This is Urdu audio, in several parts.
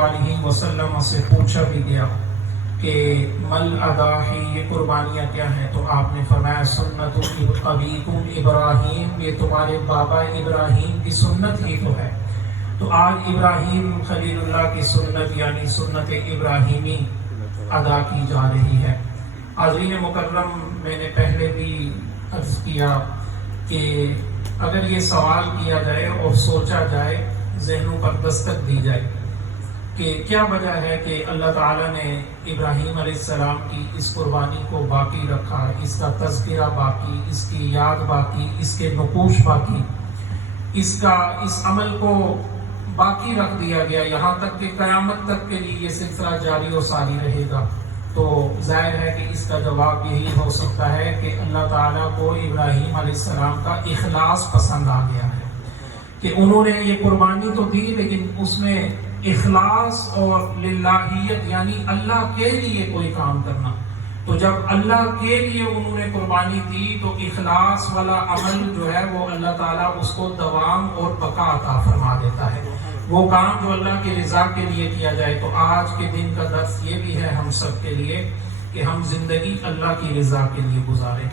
وآلہ وسلم سے پوچھا بھی گیا کہ مل اضاحی، یہ قربانیاں کیا ہیں؟ تو آپ نے فرمایا سنت ابیکم ابراہیم، یہ تمہارے بابا ابراہیم کی سنت ہی تو ہے۔ تو آج ابراہیم خلیل اللہ کی سنت یعنی سنت ابراہیمی ادا کی جا رہی ہے۔ حاضرین مکرم، میں نے پہلے بھی عرض کیا کہ اگر یہ سوال کیا جائے اور سوچا جائے، ذہنوں پر دستک دی جائے کہ کیا وجہ ہے کہ اللہ تعالیٰ نے ابراہیم علیہ السلام کی اس قربانی کو باقی رکھا، اس کا تذکرہ باقی، اس کی یاد باقی، اس کے نقوش باقی، اس عمل کو باقی رکھ دیا گیا، یہاں تک کہ قیامت تک کے لیے یہ سلسلہ جاری و ساری رہے گا۔ تو ظاہر ہے کہ اس کا جواب یہی ہو سکتا ہے کہ اللہ تعالیٰ کو ابراہیم علیہ السلام کا اخلاص پسند آ گیا ہے کہ انہوں نے یہ قربانی تو دی لیکن اس میں اخلاص اور للہیت یعنی اللہ کے لیے کوئی کام کرنا۔ تو جب اللہ کے لیے انہوں نے قربانی دی تو اخلاص والا عمل جو ہے وہ اللہ تعالیٰ اس کو دوام اور بقا عطا فرما دیتا ہے۔ وہ کام جو اللہ کی رضا کے لیے کیا جائے۔ تو آج کے دن کا درس یہ بھی ہے ہم سب کے لیے کہ ہم زندگی اللہ کی رضا کے لیے گزاریں،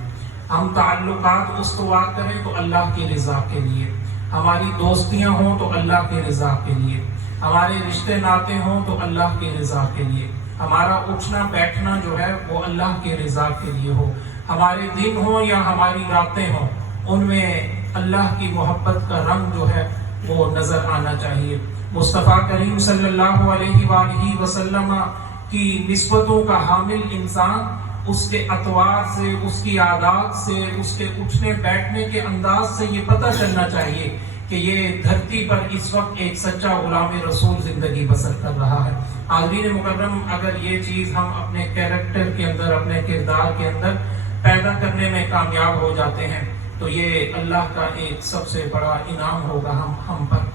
ہم تعلقات استوار کریں تو اللہ کی رضا کے لیے، ہماری دوستیاں ہوں تو اللہ کی رضا کے لیے، ہمارے رشتے ناتے ہوں تو اللہ کی رضا کے لیے، ہمارا اٹھنا بیٹھنا جو ہے وہ اللہ کی رضا کے لیے ہو، ہمارے دن ہوں یا ہماری راتیں ہوں ان میں اللہ کی محبت کا رنگ جو ہے وہ نظر آنا چاہیے۔ مصطفیٰ کریم صلی اللہ علیہ وآلہ وسلم کی نسبتوں کا حامل انسان اس کے اطوار سے، اس کی عادات سے، اس کے اٹھنے بیٹھنے کے انداز سے یہ پتہ چلنا چاہیے کہ یہ دھرتی پر اس وقت ایک سچا غلام رسول زندگی بسر کر رہا ہے۔ حاضرین مکرم، اگر یہ چیز ہم اپنے کیریکٹر کے اندر، اپنے کردار کے اندر پیدا کرنے میں کامیاب ہو جاتے ہیں تو یہ اللہ کا ایک سب سے بڑا انعام ہوگا ہم پر،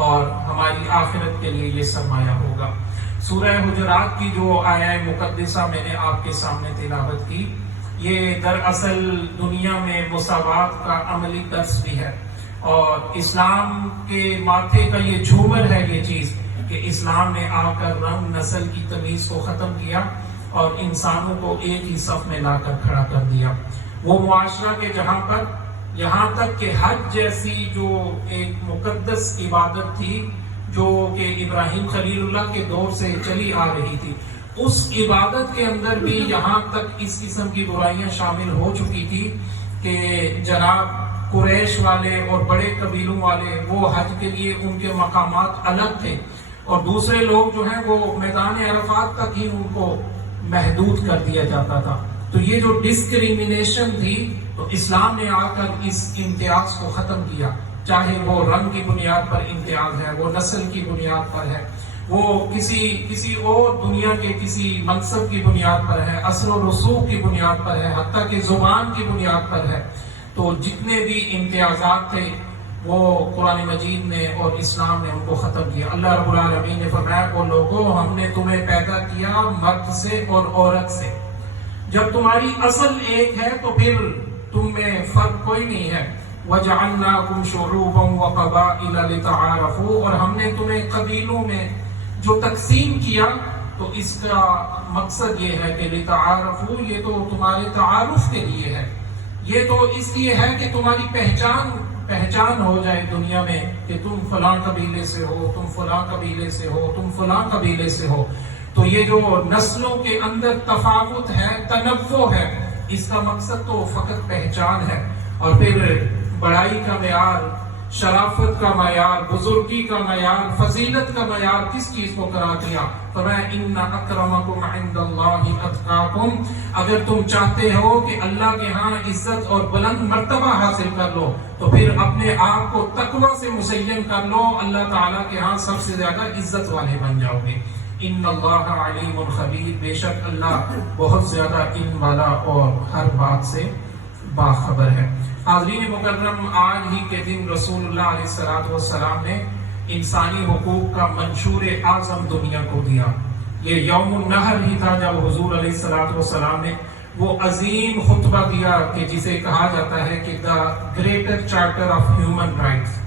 اور ہماری آخرت کے لیے یہ سرمایہ ہوگا۔ سورہ حجرات کی جو آیہ مقدسہ میں نے آپ کے سامنے تلاوت کی، یہ دراصل دنیا میں مساوات کا عملی درس بھی ہے، اور اسلام کے ماتھے کا یہ جھومر ہے یہ چیز کہ اسلام نے آ کر رنگ نسل کی تمیز کو ختم کیا اور انسانوں کو ایک ہی صف میں لا کر کھڑا کر دیا۔ وہ معاشرہ کے جہاں پر یہاں تک کہ حج جیسی جو ایک مقدس عبادت تھی جو کہ ابراہیم خلیل اللہ کے دور سے چلی آ رہی تھی، اس عبادت کے اندر بھی یہاں تک اس قسم کی برائیاں شامل ہو چکی تھی کہ جناب قریش والے اور بڑے قبیلوں والے وہ حج کے لیے ان کے مقامات الگ تھے، اور دوسرے لوگ جو ہیں وہ میدان عرفات تک ہی ان کو محدود کر دیا جاتا تھا۔ تو یہ جو ڈسکریمنیشن تھی تو اسلام نے آ کر اس امتیاز کو ختم کیا، چاہے وہ رنگ کی بنیاد پر امتیاز ہے، وہ نسل کی بنیاد پر ہے، وہ کسی اور دنیا کے کسی منصب کی بنیاد پر ہے، اثر و رسوخ کی بنیاد پر ہے، حتیٰ کہ زبان کی بنیاد پر ہے۔ تو جتنے بھی امتیازات تھے وہ قرآن مجید نے اور اسلام نے ان کو ختم کیا۔ اللہ رب العالمین نے فرمایا وہ لوگوں ہم نے تمہیں پیدا کیا مرد سے اور عورت سے، جب تمہاری اصل ایک ہے تو پھر تم میں فرق کوئی نہیں ہے۔ وَجَعَلْنَاكُمْ شُعُوبًا وَقَبَائِلَ لِتَعَارَفُوا، اور ہم نے تمہیں قبیلوں میں جو تقسیم کیا تو اس کا مقصد یہ ہے کہ لِتَعَارَفُوا، یہ تو تمہارے تعارف کے لیے ہے، یہ تو اس لیے ہے کہ تمہاری پہچان ہو جائے دنیا میں کہ تم فلاں قبیلے سے ہو، تم فلاں قبیلے سے ہو، تم فلاں قبیلے سے ہو۔ تو یہ جو نسلوں کے اندر تفاوت ہے، تنوع ہے، اس کا مقصد تو فقط پہچان ہے۔ اور پھر بڑائی کا معیار، شرافت کا معیار، بزرگی کا معیار، فضیلت کا معیار کس چیز کو قرار دیا؟ فرمایا ان اکرمکم عند اللہ اتقاکم، اگر تم چاہتے ہو کہ اللہ کے ہاں عزت اور بلند مرتبہ حاصل کر لو تو پھر اپنے آپ کو تقوی سے مزین کر لو، اللہ تعالیٰ کے ہاں سب سے زیادہ عزت والے بن جاؤ گے۔ ان اللہ علیم خبیر، بے شک اللہ بہت زیادہ علم والا اور ہر بات سے باخبر ہے۔ حاضرین مکرم، آج ہی کے دن رسول اللہ علیہ السلام نے انسانی حقوق کا منشور اعظم دنیا کو دیا۔ یہ یوم النحر ہی تھا جب حضور علیہ السلام نے وہ عظیم خطبہ دیا کہ جسے کہا جاتا ہے کہ the greater charter of human rights,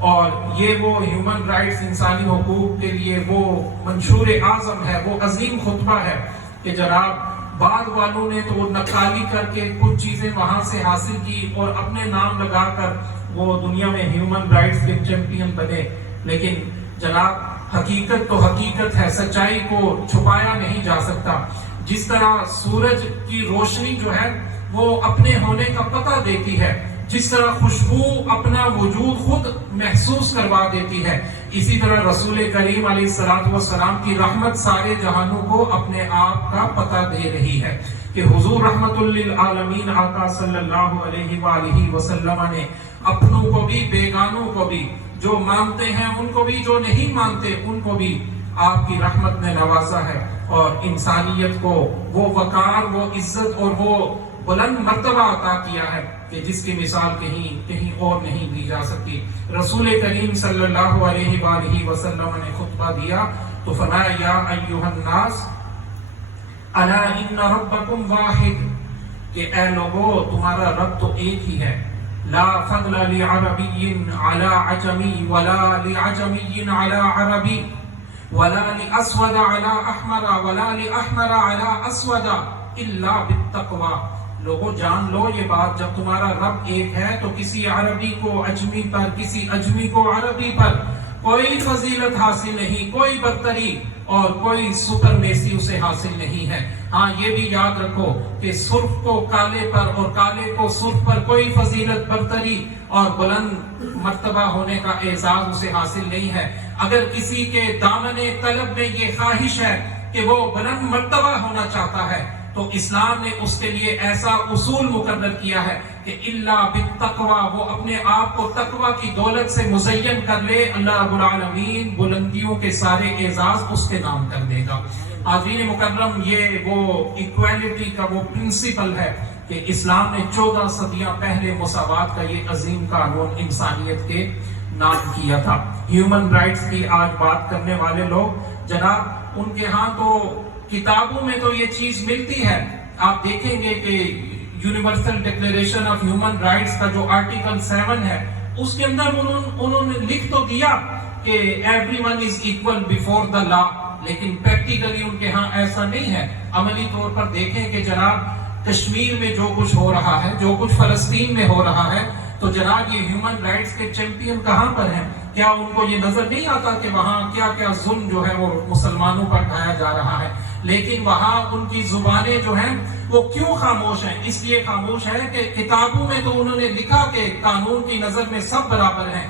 اور یہ وہ ہیومن رائٹس، انسانی حقوق کے لیے وہ منشور اعظم ہے، وہ عظیم خطبہ ہے کہ جناب بعد والوں نے تو وہ نقالی کر کے کچھ چیزیں وہاں سے حاصل کی اور اپنے نام لگا کر وہ دنیا میں ہیومن رائٹس کے چیمپئن بنے، لیکن جناب حقیقت تو حقیقت ہے، سچائی کو چھپایا نہیں جا سکتا۔ جس طرح سورج کی روشنی جو ہے وہ اپنے ہونے کا پتہ دیتی ہے، جس طرح خوشبو اپنا وجود خود محسوس کروا دیتی ہے، اسی طرح رسول کریم علیہ السلام کی رحمت سارے جہانوں کو اپنے آپ کا پتہ دے رہی ہے کہ حضور رحمت للعالمین آقا صلی اللہ علیہ وآلہ وسلم نے اپنوں کو بھی، بیگانوں کو بھی، جو مانتے ہیں ان کو بھی، جو نہیں مانتے ان کو بھی آپ کی رحمت نے نوازا ہے، اور انسانیت کو وہ وقار، وہ عزت اور وہ بلند مرتبہ عطا کیا ہے کہ جس کی مثال کہیں اور نہیں دی جا سکتی۔ رسول کریم صلی اللہ علیہ وآلہ وسلم نے خطبہ دیا تو فرمایا یا ایھا الناس الا ان ربکم واحد، کہ اے لوگو تمہارا رب تو ایک ہی ہے، لا فضل لعربی علی عجمی ولا لعجمی علی عربی ولا لاسود علی احمر ولا لاحمر علی اسود الا بالتقوی۔ لوگوں جان لو یہ بات، جب تمہارا رب ایک ہے تو کسی عربی کو اجمی پر، کسی اجمی کو عربی پر کوئی فضیلت حاصل نہیں، کوئی برتری اور کوئی سپرمیسی اسے حاصل نہیں ہے۔ ہاں یہ بھی یاد رکھو کہ سرخ کو کالے پر اور کالے کو سرخ پر کوئی فضیلت، برتری اور بلند مرتبہ ہونے کا اعزاز اسے حاصل نہیں ہے۔ اگر کسی کے دامن طلب میں یہ خواہش ہے کہ وہ بلند مرتبہ ہونا چاہتا ہے تو اسلام نے اس کے لیے ایسا اصول مقرر کیا ہے کہ الا بالتقوی، وہ اپنے آپ کو تقوی کی دولت سے مزین کر لے، اللہ رب العالمین بلندیوں کے سارے اعزاز اس کے نام کر دے گا۔ حاضرین مکرم، یہ وہ ایکویلٹی کا وہ پرنسپل ہے کہ اسلام نے 14 صدیاں پہلے مساوات کا یہ عظیم قانون انسانیت کے نام کیا تھا۔ ہیومن رائٹس کی آج بات کرنے والے لوگ جناب، ان کے ہاں تو کتابوں میں تو یہ چیز ملتی ہے، آپ دیکھیں گے کہ universal declaration of human rights کا جو آرٹیکل 7 ہے اس کے اندر انہوں نے لکھ تو دیا کہ everyone is equal before the law, لیکن پریکٹیکلی ان کے ہاں ایسا نہیں ہے۔ عملی طور پر دیکھیں کہ جناب کشمیر میں جو کچھ ہو رہا ہے، جو کچھ فلسطین میں ہو رہا ہے، تو جناب یہ ہیومن رائٹس کے چیمپئن کہاں پر ہیں؟ کیا ان کو یہ نظر نہیں آتا کہ وہاں کیا کیا ظلم جو ہے وہ مسلمانوں پر ڈھایا جا رہا ہے؟ لیکن وہاں ان کی زبانیں جو ہیں وہ کیوں خاموش ہیں؟ اس لیے خاموش ہے کہ کتابوں میں تو انہوں نے لکھا کہ قانون کی نظر میں سب برابر ہیں،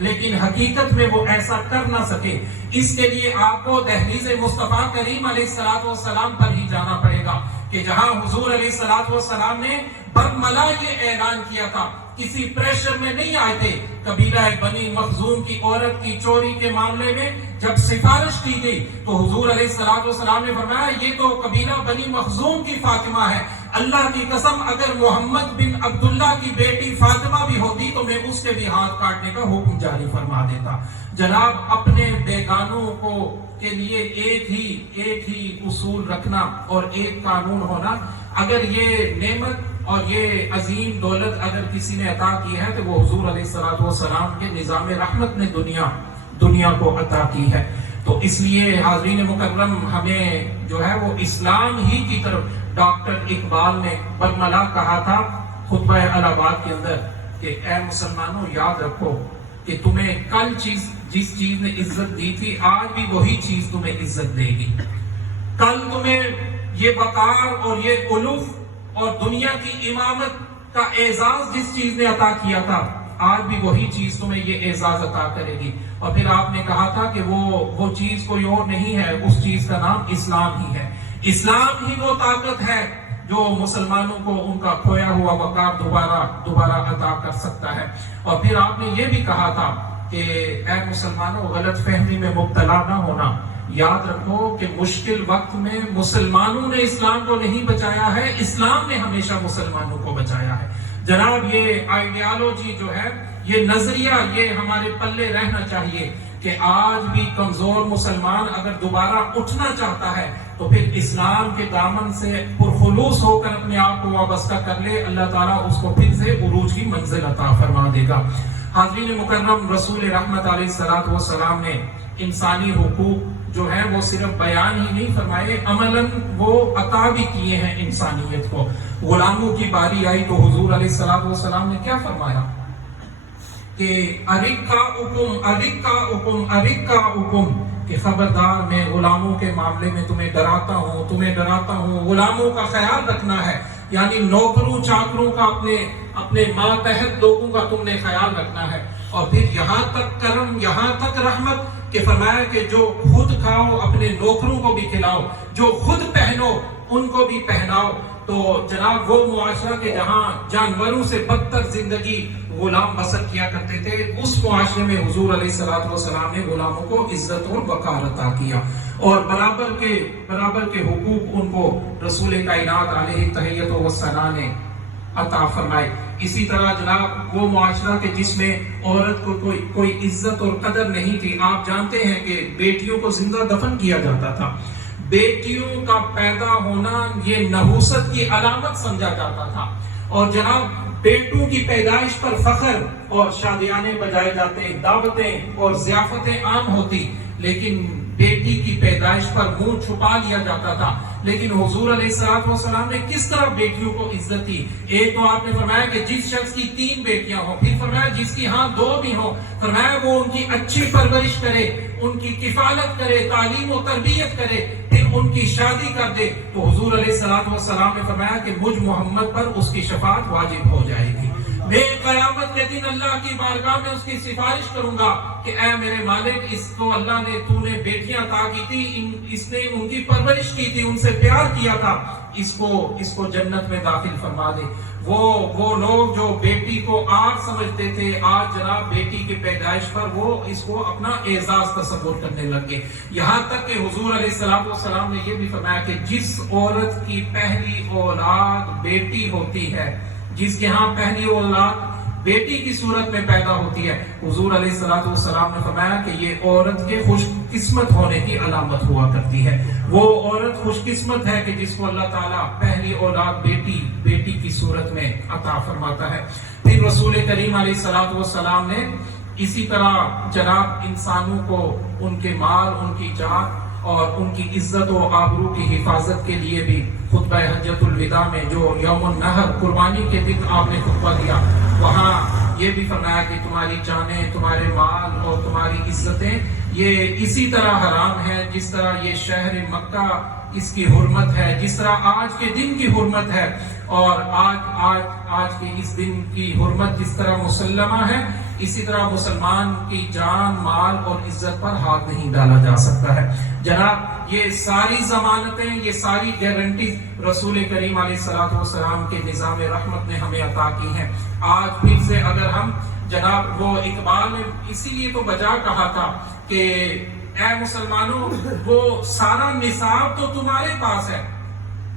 لیکن حقیقت میں وہ ایسا کر نہ سکے۔ اس کے لیے آپ کو دہلیز مصطفیٰ کریم علیہ السلام پر ہی جانا پڑے گا کہ جہاں حضور علیہ السلام نے برملا یہ اعلان کیا تھا، کسی پریشر میں نہیں آئے تھے۔ قبیلہ بنی مخزوم کی عورت کی چوری کے معاملے میں جب سفارش کی گئی تو حضور علیہ السلام نے فرمایا یہ تو قبیلہ بنی مخزوم کی فاطمہ ہے، اللہ کی قسم اگر محمد بن عبداللہ کی بیٹی فاطمہ بھی ہوتی تو میں اس کے بھی ہاتھ کاٹنے کا حکم جاری فرما دیتا۔ جناب اپنے بیگانوں کو کے لیے ایک ہی اصول رکھنا اور ایک قانون ہونا، اگر یہ نعمت اور یہ عظیم دولت اگر کسی نے عطا کی ہے تو وہ حضور علیہ السلام کے نظام رحمت نے دنیا کو عطا کی ہے۔ تو اس لیے حاضرین مکرم ہمیں جو ہے وہ اسلام ہی کی طرف، ڈاکٹر اقبال نے برملا کہا تھا خطبہ الہ آباد کے اندر کہ اے مسلمانوں یاد رکھو کہ تمہیں کل جس چیز نے عزت دی تھی آج بھی وہی چیز تمہیں عزت دے گی۔ کل تمہیں یہ وقار اور یہ الوف اور دنیا کی امامت کا اعزاز جس چیز نے عطا کیا تھا آج بھی وہی چیز تمہیں یہ اعزاز عطا کرے گی۔ اور پھر آپ نے کہا تھا کہ وہ چیز کوئی اور نہیں ہے، اس چیز کا نام اسلام ہی ہے۔ اسلام ہی وہ طاقت ہے جو مسلمانوں کو ان کا کھویا ہوا وقار دوبارہ عطا کر سکتا ہے۔ اور پھر آپ نے یہ بھی کہا تھا کہ اے مسلمانوں غلط فہمی میں مبتلا نہ ہونا، یاد رکھو کہ مشکل وقت میں مسلمانوں نے اسلام کو نہیں بچایا ہے، اسلام نے ہمیشہ مسلمانوں کو بچایا ہے۔ جناب یہ آئیڈیالوجی جو ہے، یہ نظریہ، یہ ہمارے پلے رہنا چاہیے کہ آج بھی کمزور مسلمان اگر دوبارہ اٹھنا چاہتا ہے تو پھر اسلام کے دامن سے پرخلوص ہو کر اپنے آپ کو وابستہ کر لے، اللہ تعالیٰ اس کو پھر سے عروج کی منزل عطا فرما دے گا۔ حاضرین مکرم، رسول رحمت علیہ الصلوۃ والسلام نے انسانی حقوق جو ہے وہ صرف بیان ہی نہیں فرمائے، عملاً وہ عطا بھی کیے ہیں انسانیت کو۔ غلاموں کی باری آئی تو حضور علیہ الصلوۃ والسلام نے کیا فرمایا کہ ارقا کہ خبردار میں غلاموں کے معاملے میں تمہیں ڈراتا ہوں، غلاموں کا خیال رکھنا ہے، یعنی نوکروں چاکروں کا، اپنے ماتحت لوگوں کا تم نے خیال رکھنا ہے۔ اور پھر یہاں تک کرم، یہاں تک رحمت کہ فرمایا کہ جو خود کھاؤ اپنے نوکروں کو بھی کھلاؤ، جو خود پہنو ان کو بھی پہناؤ۔ تو جناب وہ معاشرہ کہ جہاں جانوروں سے بدتر زندگی غلام بسر کیا کرتے تھے، اس معاشرے میں حضور علیہ الصلوۃ والسلام نے غلاموں کو عزت اور وقار عطا کیا، اور برابر کے حقوق ان کو رسول کائنات علیہ تحیت و ثنا نے عطا فرمائے۔ اسی طرح جناب وہ معاشرہ کہ جس میں عورت کو کوئی عزت اور قدر نہیں تھی، آپ جانتے ہیں کہ بیٹیوں کو زندہ دفن کیا جاتا تھا، بیٹیوں کا پیدا ہونا یہ نحوست کی علامت سمجھا جاتا تھا، اور جناب بیٹوں کی پیدائش پر فخر اور شادیانے بجائے جاتے، دعوتیں اور ضیافتیں عام ہوتی، لیکن بیٹی کی پیدائش پر منہ چھپا لیا جاتا تھا۔ لیکن حضور علیہ الصلوۃ والسلام نے کس طرح بیٹیوں کو عزت دی۔ ایک تو آپ نے فرمایا کہ جس شخص کی 3 بیٹیاں ہوں، پھر فرمایا جس کی 2 بھی ہوں، فرمایا وہ ان کی اچھی پرورش کرے، ان کی کفالت کرے، تعلیم و تربیت کرے، پھر ان کی شادی کر دے۔ تو حضور علیہ الصلوۃ والسلام نے فرمایا کہ مجھ محمد پر اس کی شفاعت واجب ہو جائے گی، میں قیامت کے دن اللہ کی بارگاہ میں اس کی سفارش کروں گا کہ اے میرے مالک، اس کو اللہ نے تو نے بیٹیاں عطا کی تھی، اس نے ان کی پرورش کی تھی، ان سے پیار کیا تھا، اس کو جنت میں داخل فرما دے۔ وہ لوگ جو بیٹی کو آگ سمجھتے تھے، آج جناب بیٹی کی پیدائش پر وہ اس کو اپنا اعزاز تصور کرنے لگے۔ یہاں تک کہ حضور علیہ الصلوۃ والسلام نے یہ بھی فرمایا کہ جس عورت کی پہلی اولاد بیٹی ہوتی ہے، جس کے ہاں پہلی اولاد بیٹی کی صورت میں پیدا ہوتی ہے، حضور علیہ الصلوۃ والسلام نے فرمایا کہ یہ عورت کے خوش قسمت ہونے کی علامت ہوا کرتی ہے۔ وہ عورت خوش قسمت ہے کہ جس کو اللہ تعالیٰ پہلی اولاد بیٹی کی صورت میں عطا فرماتا ہے۔ پھر رسول کریم علیہ الصلوۃ والسلام نے اسی طرح جناب انسانوں کو ان کے مال، ان کی جان اور ان کی عزت و آبرو کی حفاظت کے لیے بھی خطبہ حجۃ الوداع میں جو یوم النحر قربانی کے دن آپ نے خطبہ دیا، وہاں یہ بھی فرمایا کہ تمہاری جانیں، تمہارے مال اور تمہاری عزتیں یہ اسی طرح حرام ہے جس طرح یہ شہر مکہ اس کی حرمت ہے، جس طرح آج کے دن کی حرمت ہے، اور آج کے اس دن کی حرمت جس طرح مسلمہ ہے، اسی طرح مسلمان کی جان، مال اور عزت پر ہاتھ نہیں ڈالا جا سکتا ہے۔ جناب یہ ساری ضمانتیں، یہ ساری گارنٹیز رسول کریم علیہ الصلوۃ والسلام کے نظام رحمت نے ہمیں عطا کی ہیں۔ آج پھر سے اگر ہم جناب وہ اقبال نے اسی لیے تو بجا کہا تھا کہ اے مسلمانوں، وہ سارا نصاب تو تمہارے پاس ہے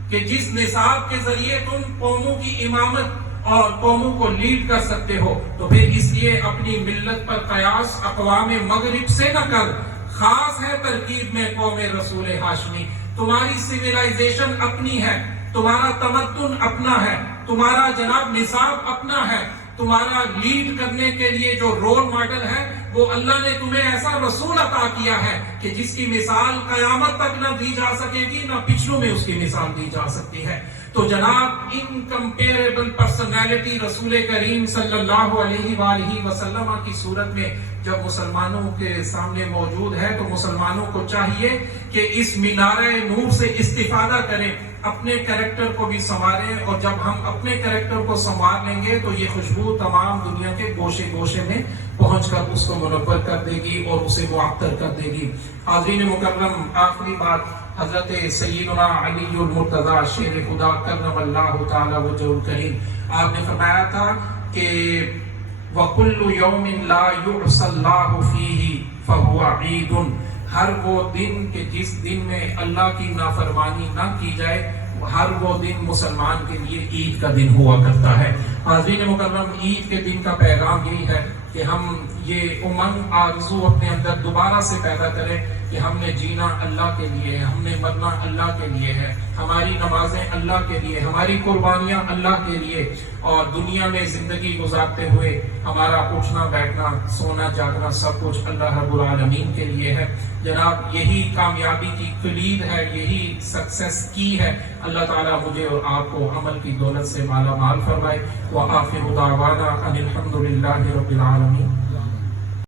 کہ جس نصاب کے ذریعے تم قوموں کی امامت اور قوموں کو لیڈ کر سکتے ہو، تو پھر اس لیے اپنی ملت پر قیاس اقوام مغرب سے نہ کر، خاص ہے ترکیب میں قوم رسول ہاشمی۔ تمہاری سویلائزیشن اپنی ہے، تمہارا تمدن اپنا ہے، تمہارا جناب نصاب اپنا ہے، تمہارا لیڈ کرنے کے لیے جو رول ماڈل ہے وہ اللہ نے تمہیں ایسا رسول عطا کیا ہے کہ جس کی مثال قیامت تک نہ دی جا سکے گی، نہ پچھلوں میں اس کی مثال دی جا سکتی ہے۔ تو جناب انکمپیریبل پرسنالٹی رسول کریم صلی اللہ علیہ وآلہ وسلم کی صورت میں جب مسلمانوں کے سامنے موجود ہے، تو مسلمانوں کو چاہیے کہ اس مینارہ نور سے استفادہ کریں، اپنے کریکٹر کو بھی سنواریں، اور جب ہم اپنے کریکٹر کو سنوار لیں گے تو یہ خوشبو تمام دنیا کے گوشے گوشے میں پہنچ کر اس کو منور کر دے گی اور اسے معطر کر دے گی۔ حاضرین مکرم، آخری بات حضرت سیدنا علی المرتضیٰ شیر خدا کرم اللہ تعالی وجہ الکریم، آپ نے فرمایا تھا کہ وَكُلُّ يَوْمٍ لَا يُعْصَى اللَّهُ فِيهِ فَهُوَ عِيدٌ، ہر وہ دن کہ جس دن میں اللہ کی نافرمانی نہ کی جائے، ہر وہ دن مسلمان کے لیے عید کا دن ہوا کرتا ہے۔ حاضرین مکرم، عید کے دن کا پیغام یہی ہے کہ ہم یہ امنگ آرزو اپنے اندر دوبارہ سے پیدا کریں کہ ہم نے جینا اللہ کے لیے ہے، ہم نے مرنا اللہ کے لیے ہے، ہماری نمازیں اللہ کے لیے، ہماری قربانیاں اللہ کے لیے، اور دنیا میں زندگی گزارتے ہوئے ہمارا اٹھنا بیٹھنا سونا جاگنا سب کچھ اللہ رب العالمین کے لیے ہے۔ جناب یہی کامیابی کی کلید ہے، یہی سکسیس کی ہے۔ اللہ تعالیٰ مجھے اور آپ کو عمل کی دولت سے مالا مال فرمائے۔ وآخر دعوانا ان الحمد للہ رب العالمین۔